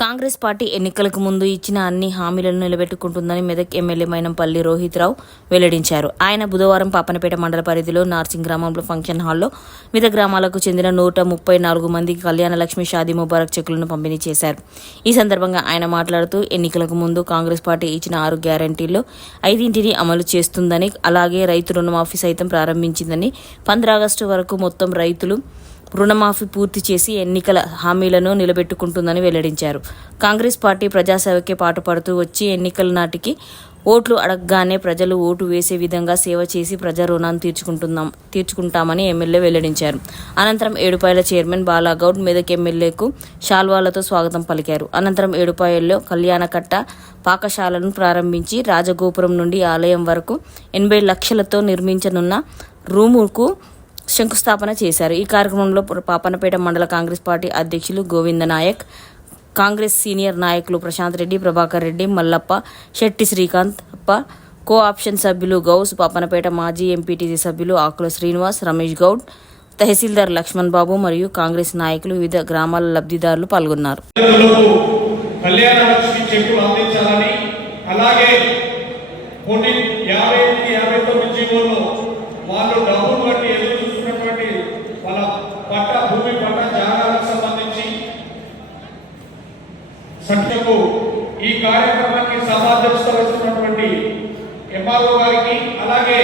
Congress party ఎన్నికలకు ముందు ఇచ్చిన అన్ని హామీలను నిలబెట్టుకుంటుందని మెదక్ ఎమ్మెల్యే మైనంపల్లి రోహిత్ రావు వెల్లడించారు. ఆయన బుధవారం పాపనపేట మండల పరిధిలో నార్సింగ్ గ్రామంలో ఫంక్షన్ హాల్లో వివిధ గ్రామాలకు చెందిన నూట ముప్పై నాలుగు మందికి కళ్యాణ లక్ష్మి షాదీ ముబారక్ చెక్కులను పంపిణీ చేశారు. ఈ సందర్భంగా ఆయన మాట్లాడుతూ ఎన్నికలకు ముందు కాంగ్రెస్ పార్టీ ఇచ్చిన ఆరు గ్యారంటీల్లో ఐదింటిని అమలు చేస్తుందని అలాగే రైతు రుణమాఫీ సైతం ప్రారంభించిందని పంద్ర ఆగస్టు వరకు మొత్తం రైతులు రుణమాఫీ పూర్తి చేసి ఎన్నికల హామీలను నిలబెట్టుకుంటుందని వెల్లడించారు. కాంగ్రెస్ పార్టీ ప్రజాసేవకే పాటుపడుతూ వచ్చి ఎన్నికల నాటికి ఓట్లు అడగగానే ప్రజలు ఓటు వేసే విధంగా సేవ చేసి ప్రజా రుణాన్ని తీర్చుకుంటున్నాం తీర్చుకుంటామని ఎమ్మెల్యే వెల్లడించారు. అనంతరం ఏడుపాయల చైర్మన్ బాలాగౌడ్ మెదక్ ఎమ్మెల్యేకు శాల్వాలతో స్వాగతం పలికారు. అనంతరం ఏడుపాయల్లో కళ్యాణకట్ట పాకశాలను ప్రారంభించి రాజగోపురం నుండి ఆలయం వరకు ఎనభై లక్షలతో నిర్మించనున్న రూముకు శంకుస్థాపన చేశారు. ఈ కార్యక్రమంలో పాపనపేట మండల కాంగ్రెస్ పార్టీ అధ్యక్షులు గోవింద నాయక్ కాంగ్రెస్ సీనియర్ నాయకులు ప్రశాంత్ రెడ్డి ప్రభాకర్ రెడ్డి మల్లప్ప శెట్టి శ్రీకాంత్ అప్ప కో ఆప్షన్ సభ్యులు గౌస్ పాపనపేట మాజీ ఎంపీటీసీ సభ్యులు ఆకుల శ్రీనివాస్ రమేష్ గౌడ్ తహసీల్దార్ లక్ష్మణ్ బాబు మరియు కాంగ్రెస్ నాయకులు వివిధ గ్రామాల లబ్ధిదారులు పాల్గొన్నారు. అలాగే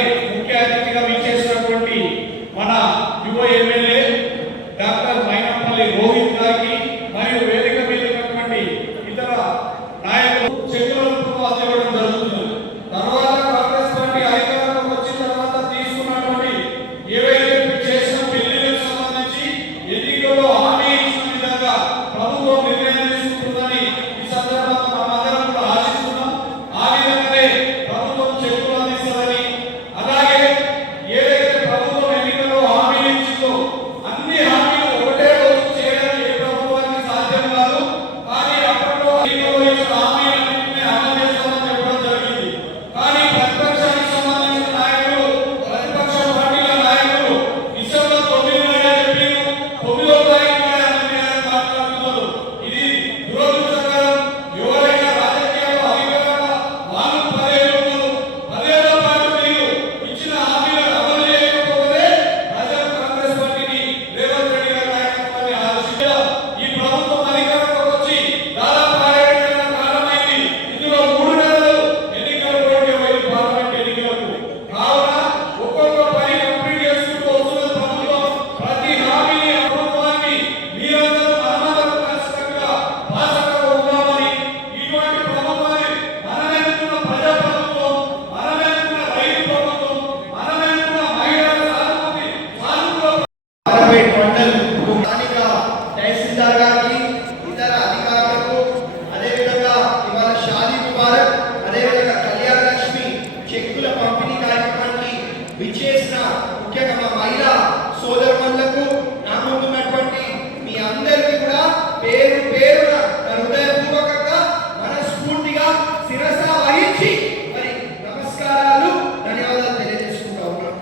పంపిణీ కార్యక్రమానికి విచ్చేసిన ముఖ్యంగా మా మహిళా సోదరులకు నా ముందున్నటువంటి మీ అందరికీ కూడా పేరు పేరున హృదయపూర్వకంగా మనస్ఫూర్తిగా శిరస వహించి మరి నమస్కారాలు ధన్యవాదాలు తెలియజేసుకుంటా ఉన్నాం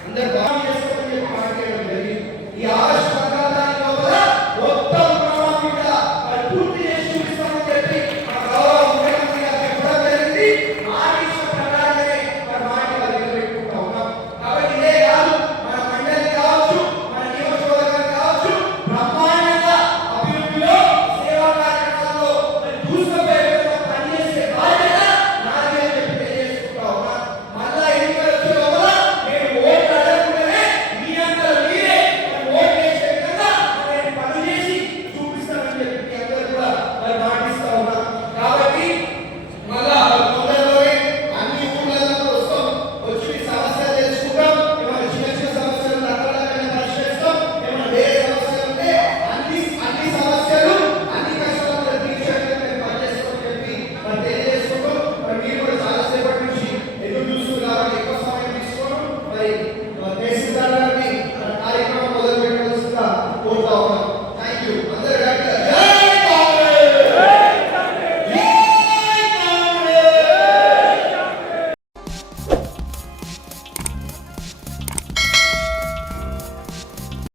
అందరు బాగా ఈ ఆశ